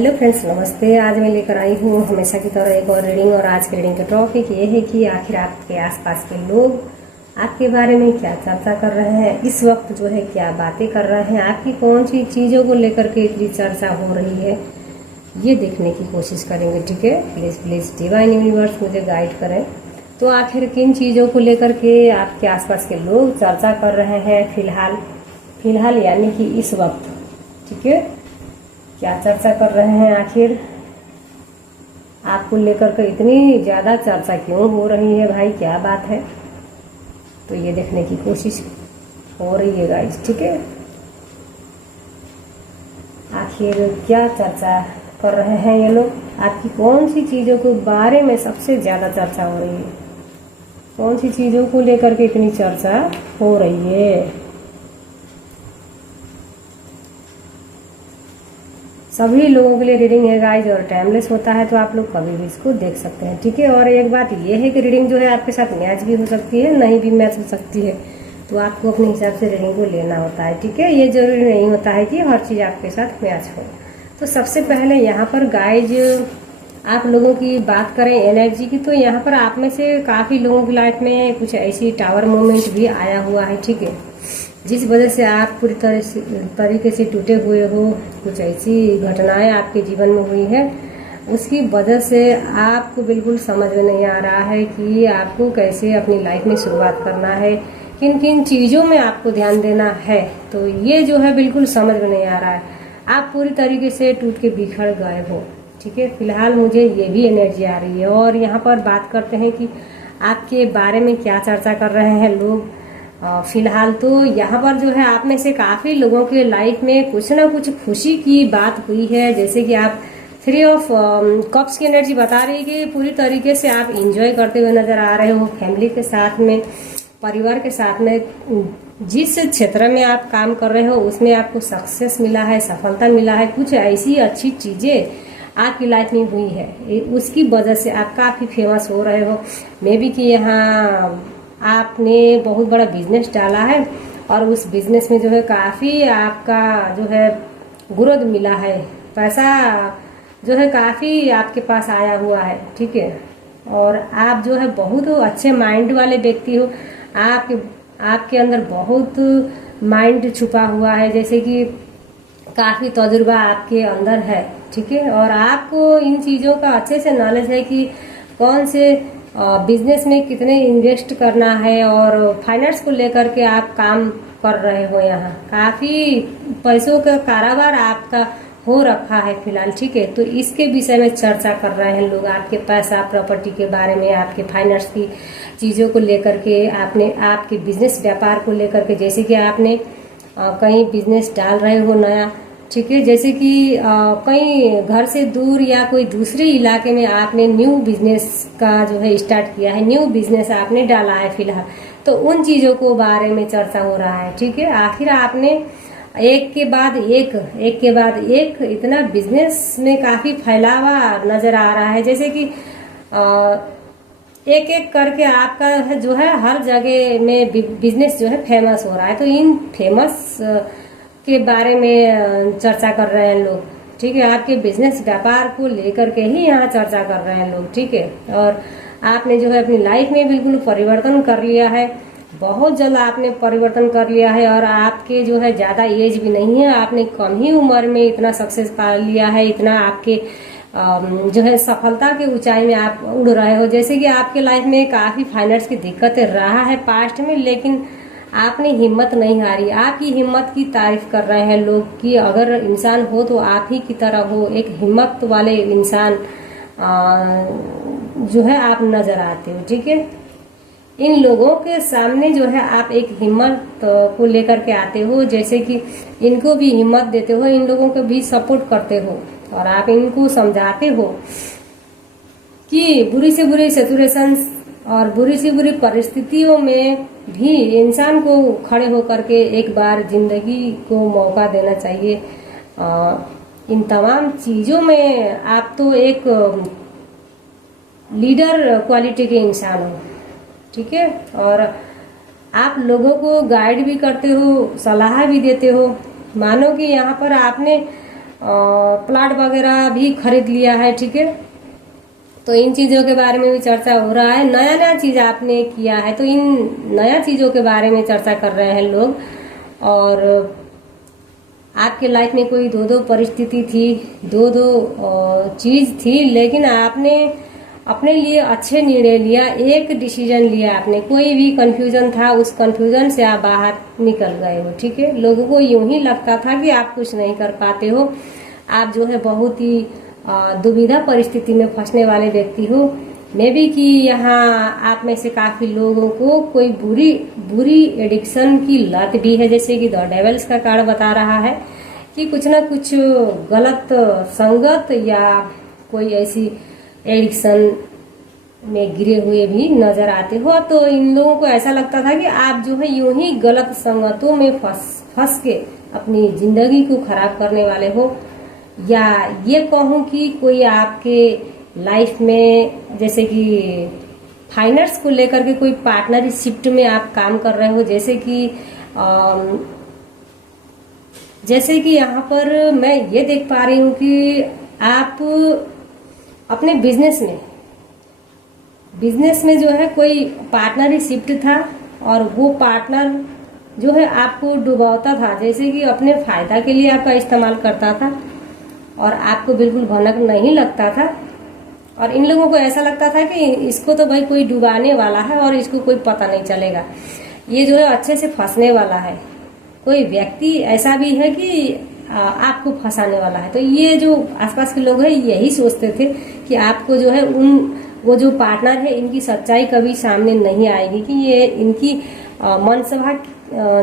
Hello friends, नमस्ते। आज मैं लेकर आई हूँ हमेशा की तरह एक और रीडिंग। और आज की रीडिंग का टॉपिक ये है कि आखिर आपके आसपास के लोग आपके बारे में क्या चर्चा कर रहे हैं, इस वक्त जो है क्या बातें कर रहे हैं, आपकी कौन सी चीज़ों को लेकर के इतनी चर्चा हो रही है, ये देखने की कोशिश करेंगे। ठीक है, प्लीज़ प्लीज़ डिवाइन यूनिवर्स मुझे गाइड करें। तो आखिर किन चीज़ों को लेकर के आपके आसपास के लोग चर्चा कर रहे हैं फिलहाल यानी कि इस वक्त। ठीक है, क्या चर्चा कर रहे हैं, आखिर आपको लेकर के इतनी ज़्यादा चर्चा क्यों हो रही है भाई, क्या बात है। तो ये देखने की कोशिश हो रही है गाइस। ठीक है, आखिर क्या चर्चा कर रहे हैं ये लोग, आपकी कौन सी चीज़ों के बारे में सबसे ज़्यादा चर्चा हो रही है, कौन सी चीज़ों को लेकर के इतनी चर्चा हो रही है। सभी लोगों के लिए रीडिंग है गाइज, और टाइमलेस होता है तो आप लोग कभी भी इसको देख सकते हैं। ठीक है, और एक बात ये है कि रीडिंग जो है आपके साथ मैच भी हो सकती है, नहीं भी मैच हो सकती है, तो आपको अपने हिसाब से रीडिंग को लेना होता है। ठीक है, ये जरूरी नहीं होता है कि हर चीज़ आपके साथ मैच हो। तो सबसे पहले यहाँ पर गाइज आप लोगों की बात करें एनर्जी की, तो यहाँ पर आप में से काफ़ी लोगों की लाइफ में कुछ ऐसी टावर मोमेंट भी आया हुआ है। ठीक है, जिस वजह से आप पूरी तरीके से टूटे हुए हो, कुछ ऐसी घटनाएं आपके जीवन में हुई है, उसकी वजह से आपको बिल्कुल समझ में नहीं आ रहा है कि आपको कैसे अपनी लाइफ में शुरुआत करना है, किन किन चीज़ों में आपको ध्यान देना है। तो ये जो है बिल्कुल समझ में नहीं आ रहा है, आप पूरी तरीके से टूट के बिखर गए हो। ठीक है, फिलहाल मुझे ये भी एनर्जी आ रही है। और यहाँ पर बात करते हैं कि आपके बारे में क्या चर्चा कर रहे हैं लोग। फिलहाल तो यहाँ पर जो है आप में से काफ़ी लोगों के लाइफ में कुछ ना कुछ खुशी की बात हुई है, जैसे कि आप 3 ऑफ कप्स की एनर्जी बता रही है कि पूरी तरीके से आप इंजॉय करते हुए नजर आ रहे हो, फैमिली के साथ में, परिवार के साथ में। जिस क्षेत्र में आप काम कर रहे हो उसमें आपको सक्सेस मिला है, सफलता मिला है, कुछ ऐसी अच्छी चीज़ें आपकी लाइफ में हुई है, उसकी वजह से आप काफ़ी फेमस हो रहे हो। मे बी कि यहाँ आपने बहुत बड़ा बिजनेस डाला है और उस बिजनेस में जो है काफ़ी आपका जो है ग्रोथ मिला है, पैसा जो है काफ़ी आपके पास आया हुआ है। ठीक है, और आप जो है बहुत अच्छे माइंड वाले व्यक्ति हो, आपके अंदर बहुत माइंड छुपा हुआ है, जैसे कि काफ़ी तजुर्बा आपके अंदर है। ठीक है, और आपको इन चीज़ों का अच्छे से नॉलेज है कि कौन से बिजनेस में कितने इन्वेस्ट करना है, और फाइनेंस को लेकर के आप काम कर रहे हो। यहाँ काफ़ी पैसों का कारोबार आपका हो रखा है फिलहाल। ठीक है, तो इसके विषय में चर्चा कर रहे हैं लोग, आपके पैसा प्रॉपर्टी के बारे में, आपके फाइनेंस की चीज़ों को लेकर के, आपने आपके बिजनेस व्यापार को लेकर के, जैसे कि आपने कहीं बिजनेस डाल रहे हो नया। ठीक है, जैसे कि कहीं घर से दूर या कोई दूसरे इलाके में आपने न्यू बिजनेस का जो है स्टार्ट किया है, न्यू बिजनेस आपने डाला है फिलहाल, तो उन चीज़ों को बारे में चर्चा हो रहा है। ठीक है, आखिर आपने एक के बाद एक इतना बिजनेस में काफ़ी फैलावा नज़र आ रहा है, जैसे कि एक एक करके आपका जो है हर जगह में बिजनेस जो है फेमस हो रहा है। तो इन फेमस के बारे में चर्चा कर रहे हैं लोग। ठीक है, आपके बिजनेस व्यापार को लेकर के ही यहाँ चर्चा कर रहे हैं लोग। ठीक है, और आपने जो है अपनी लाइफ में बिल्कुल परिवर्तन कर लिया है, बहुत जल्द आपने परिवर्तन कर लिया है, और आपके जो है ज़्यादा एज भी नहीं है, आपने कम ही उम्र में इतना सक्सेस पा लिया है, इतना आपके जो है सफलता के ऊंचाई में आप उड़ रहे हो। जैसे कि आपके लाइफ में काफ़ी फाइनेंस की दिक्कतें रहा है पास्ट में, लेकिन आपने हिम्मत नहीं हारी। आपकी हिम्मत की तारीफ कर रहे हैं लोग कि अगर इंसान हो तो आप ही की तरह हो, एक हिम्मत वाले इंसान जो है आप नजर आते हो। ठीक है, इन लोगों के सामने जो है आप एक हिम्मत को लेकर के आते हो, जैसे कि इनको भी हिम्मत देते हो, इन लोगों को भी सपोर्ट करते हो, और आप इनको समझाते हो कि बुरी से बुरी सिचुएशंस और बुरी से बुरी परिस्थितियों में भी इंसान को खड़े होकर के एक बार जिंदगी को मौका देना चाहिए। इन तमाम चीज़ों में आप तो एक लीडर क्वालिटी के इंसान हो। ठीक है, और आप लोगों को गाइड भी करते हो, सलाह भी देते हो। मानो कि यहाँ पर आपने प्लाट वगैरह भी खरीद लिया है, ठीक है। तो इन चीजों के बारे में भी चर्चा हो रहा है। नया नया चीज आपने किया है तो इन नया चीजों के बारे में चर्चा कर रहे हैं लोग। और आपके लाइफ में कोई दो दो परिस्थिति थी, दो दो चीज थी, लेकिन आपने अपने लिए अच्छे निर्णय लिया, एक डिसीजन लिया आपने। कोई भी कंफ्यूजन था, उस कंफ्यूजन से आप बाहर निकल गए हो, ठीक है। लोगों को यूं ही लगता था कि आप कुछ नहीं कर पाते हो, आप जो है बहुत ही दुविधा परिस्थिति में फंसने वाले व्यक्ति हो। मे बी कि यहाँ आप में से काफी लोगों को कोई बुरी एडिक्शन की लत भी है, जैसे कि द डेविल्स का कार्ड बता रहा है कि कुछ ना कुछ गलत संगत या कोई ऐसी एडिक्शन में गिरे हुए भी नजर आते हो। तो इन लोगों को ऐसा लगता था कि आप जो है यूं ही गलत संगतों में फंस के अपनी जिंदगी को खराब करने वाले हो, या ये कहूँ कि कोई आपके लाइफ में जैसे कि फाइनेंस को लेकर के कोई पार्टनरशिप में आप काम कर रहे हो। जैसे कि यहाँ पर मैं ये देख पा रही हूँ कि आप अपने बिजनेस में जो है कोई पार्टनरशिप था और वो पार्टनर जो है आपको डुबाता था, जैसे कि अपने फायदा के लिए आपका इस्तेमाल करता था और आपको बिल्कुल भनक नहीं लगता था। और इन लोगों को ऐसा लगता था कि इसको तो भाई कोई डुबाने वाला है और इसको कोई पता नहीं चलेगा, ये जो है अच्छे से फंसने वाला है। कोई व्यक्ति ऐसा भी है कि आपको फंसाने वाला है। तो ये जो आसपास के लोग हैं यही सोचते थे कि आपको जो है वो जो पार्टनर है इनकी सच्चाई कभी सामने नहीं आएगी कि ये इनकी मनसभा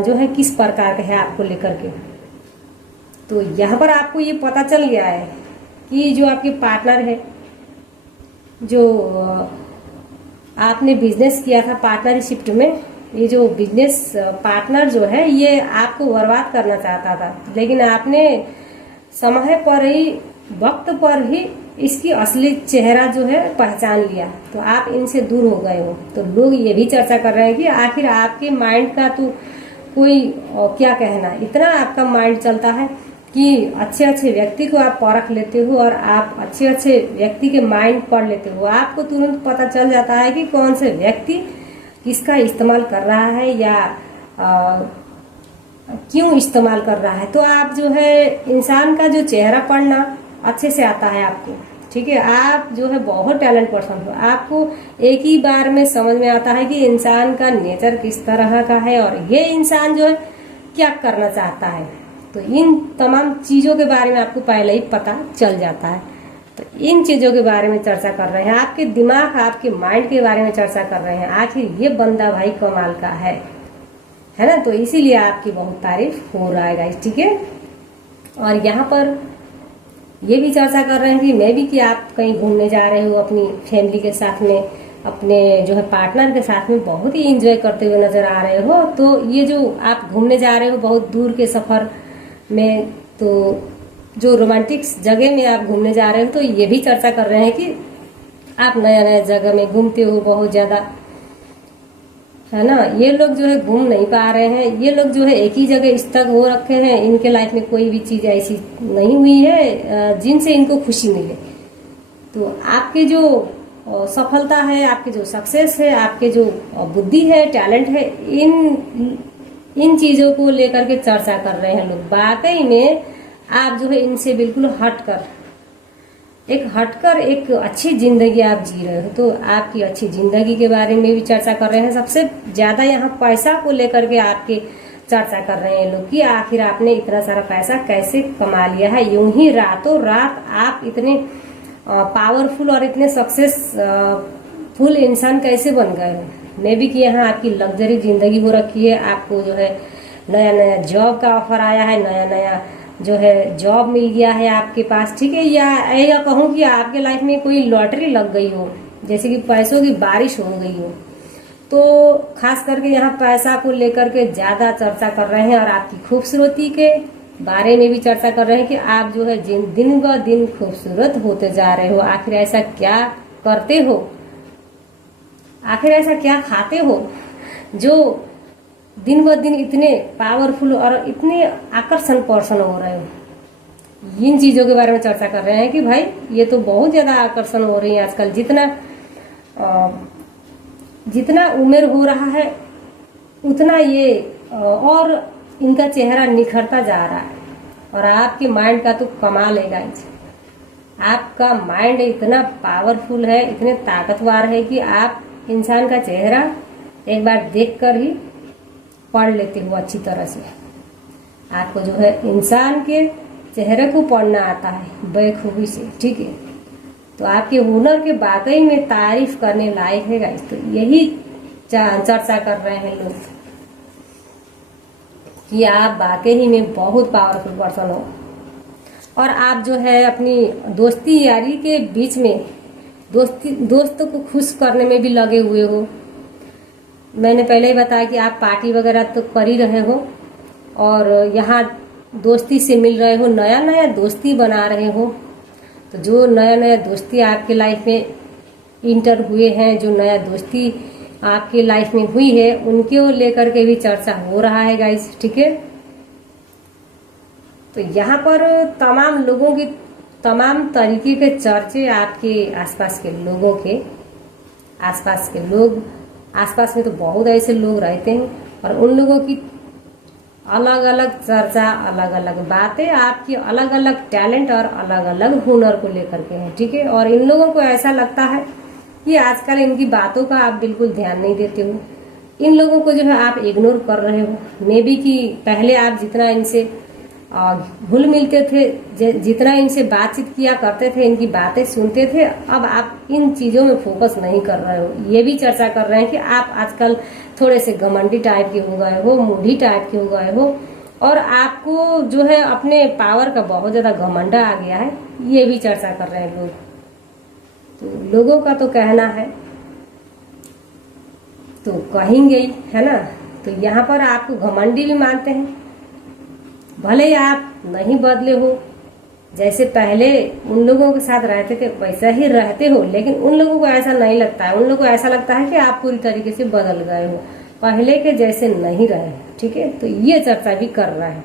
जो है किस प्रकार का है आपको लेकर के। तो यहाँ पर आपको ये पता चल गया है कि जो आपके पार्टनर है, जो आपने बिजनेस किया था पार्टनरशिप में, ये जो बिजनेस पार्टनर जो है ये आपको बर्बाद करना चाहता था, लेकिन आपने समय पर ही, वक्त पर ही इसकी असली चेहरा जो है पहचान लिया, तो आप इनसे दूर हो गए हो। तो लोग ये भी चर्चा कर रहे हैं कि आखिर आपके माइंड का तो कोई क्या कहना, इतना आपका माइंड चलता है कि अच्छे अच्छे व्यक्ति को आप परख लेते हो और आप अच्छे अच्छे व्यक्ति के माइंड पढ़ लेते हो। आपको तुरंत पता चल जाता है कि कौन से व्यक्ति किसका इस्तेमाल कर रहा है या क्यों इस्तेमाल कर रहा है। तो आप जो है इंसान का जो चेहरा पढ़ना अच्छे से आता है आपको, ठीक है। आप जो है बहुत टैलेंट पर्सन हो, आपको एक ही बार में समझ में आता है कि इंसान का नेचर किस तरह का है और ये इंसान जो है क्या करना चाहता है। तो इन तमाम चीजों के बारे में आपको पहले ही पता चल जाता है। तो इन चीजों के बारे में चर्चा कर रहे हैं, आपके दिमाग, आपके माइंड के बारे में चर्चा कर रहे हैं। आखिर ये बंदा भाई कमाल का है ना। तो इसीलिए आपकी बहुत तारीफ हो रहा है गाइस, ठीक है। और यहाँ पर ये भी चर्चा कर रहे हैं कि मैं भी कि आप कहीं घूमने जा रहे हो अपनी फैमिली के साथ में, अपने जो है पार्टनर के साथ में बहुत ही एंजॉय करते हुए नजर आ रहे हो। तो ये जो आप घूमने जा रहे हो बहुत दूर के सफर में, तो जो रोमांटिक जगह में आप घूमने जा रहे हो, तो ये भी चर्चा कर रहे हैं कि आप नया नया जगह में घूमते हो बहुत ज्यादा, है ना। ये लोग जो है घूम नहीं पा रहे हैं, ये लोग जो है एक ही जगह स्टक हो रखे हैं। इनके लाइफ में कोई भी चीज ऐसी नहीं हुई है जिनसे इनको खुशी मिले। तो आपके जो सफलता है, आपके जो सक्सेस है, आपके जो बुद्धि है, टैलेंट है, इन चीजों को लेकर के चर्चा कर रहे हैं लोग। वाकई में आप जो है इनसे बिल्कुल हटकर एक अच्छी जिंदगी आप जी रहे हो। तो आपकी अच्छी जिंदगी के बारे में भी चर्चा कर रहे हैं। सबसे ज्यादा यहाँ पैसा को लेकर के आपके चर्चा कर रहे हैं लोग कि आखिर आपने इतना सारा पैसा कैसे कमा लिया है, यूं ही रातों रात आप इतने पावरफुल और इतने सक्सेसफुल इंसान कैसे बन गए हो। मे भी कि यहाँ आपकी लग्जरी जिंदगी हो रखी है, आपको जो है नया नया जॉब का ऑफर आया है, नया नया जो है जॉब मिल गया है आपके पास, ठीक है। या कहूँ कि आपके लाइफ में कोई लॉटरी लग गई हो, जैसे कि पैसों की बारिश हो गई हो। तो खास करके यहाँ पैसा को लेकर के ज्यादा चर्चा कर रहे हैं और आपकी खूबसूरती के बारे में भी चर्चा कर रहे हैं कि आप जो है दिन ब दिन खूबसूरत होते जा रहे हो। आखिर ऐसा क्या करते हो, आखिर ऐसा क्या खाते हो जो दिन ब दिन इतने पावरफुल और इतने आकर्षण पर्सन हो रहे हो। इन चीजों के बारे में चर्चा कर रहे हैं कि भाई ये तो बहुत ज्यादा आकर्षण हो रही है आजकल। जितना उम्र हो रहा है उतना ये और इनका चेहरा निखरता जा रहा है। और आपके माइंड का तो कमाल है गाइस, आपका माइंड इतना पावरफुल है, इतने ताकतवर है कि आप इंसान का चेहरा एक बार देखकर ही पढ़ लेते हो अच्छी तरह से। आपको जो है इंसान के चेहरे को पढ़ना आता है बखूबी से, ठीक है। तो आपके हुनर के वाकई में तारीफ करने लायक है गाइस। तो यही चर्चा कर रहे हैं लोग कि आप वाकई में बहुत पावरफुल पर्सन हो। और आप जो है अपनी दोस्ती यारी के बीच में दोस्तों को खुश करने में भी लगे हुए हो। मैंने पहले ही बताया कि आप पार्टी वगैरह तो कर ही रहे हो और यहाँ दोस्ती से मिल रहे हो, नया नया दोस्ती बना रहे हो। तो जो नया नया दोस्ती आपके लाइफ में इंटर हुए हैं, जो नया दोस्ती आपके लाइफ में हुई है, उनके लेकर के भी चर्चा हो रहा है गाइस, ठीक है। तो यहाँ पर तमाम लोगों की तमाम तरीके के चर्चे आपके आसपास के लोगों के आसपास में तो बहुत ऐसे लोग रहते हैं और उन लोगों की अलग अलग चर्चा, अलग अलग बातें, आपकी अलग अलग टैलेंट और अलग अलग हुनर को लेकर के हैं, ठीक है। और इन लोगों को ऐसा लगता है कि आजकल इनकी बातों का आप बिल्कुल ध्यान नहीं देते हो, इन लोगों को जो है आप इग्नोर कर रहे हो। मे बी कि पहले आप जितना इनसे घुल मिलते थे, जितना इनसे बातचीत किया करते थे, इनकी बातें सुनते थे, अब आप इन चीजों में फोकस नहीं कर रहे हो। ये भी चर्चा कर रहे हैं कि आप आजकल थोड़े से घमंडी टाइप के हो गए हो, मूढ़ी टाइप के हो गए हो और आपको जो है अपने पावर का बहुत ज्यादा घमंडा आ गया है। ये भी चर्चा कर रहे हैं लोग। तो लोगों का तो कहना है तो कहेंगे ही, है ना। तो यहाँ पर आपको घमंडी भी मानते हैं, भले ही आप नहीं बदले हो, जैसे पहले उन लोगों के साथ रहते थे वैसा ही रहते हो, लेकिन उन लोगों को ऐसा नहीं लगता है। उन लोगों को ऐसा लगता है कि आप पूरी तरीके से बदल गए हो, पहले के जैसे नहीं रहे, ठीक है। तो ये चर्चा भी कर रहा है।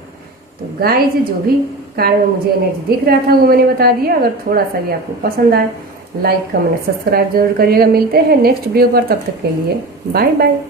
तो गाइस जो भी कार्य में मुझे एनर्जी दिख रहा था वो मैंने बता दिया। अगर थोड़ा सा भी आपको पसंद आए लाइक कमेंट सब्सक्राइब जरूर करिएगा। मिलते हैं नेक्स्ट वीडियो पर, तब तक के लिए बाय बाय।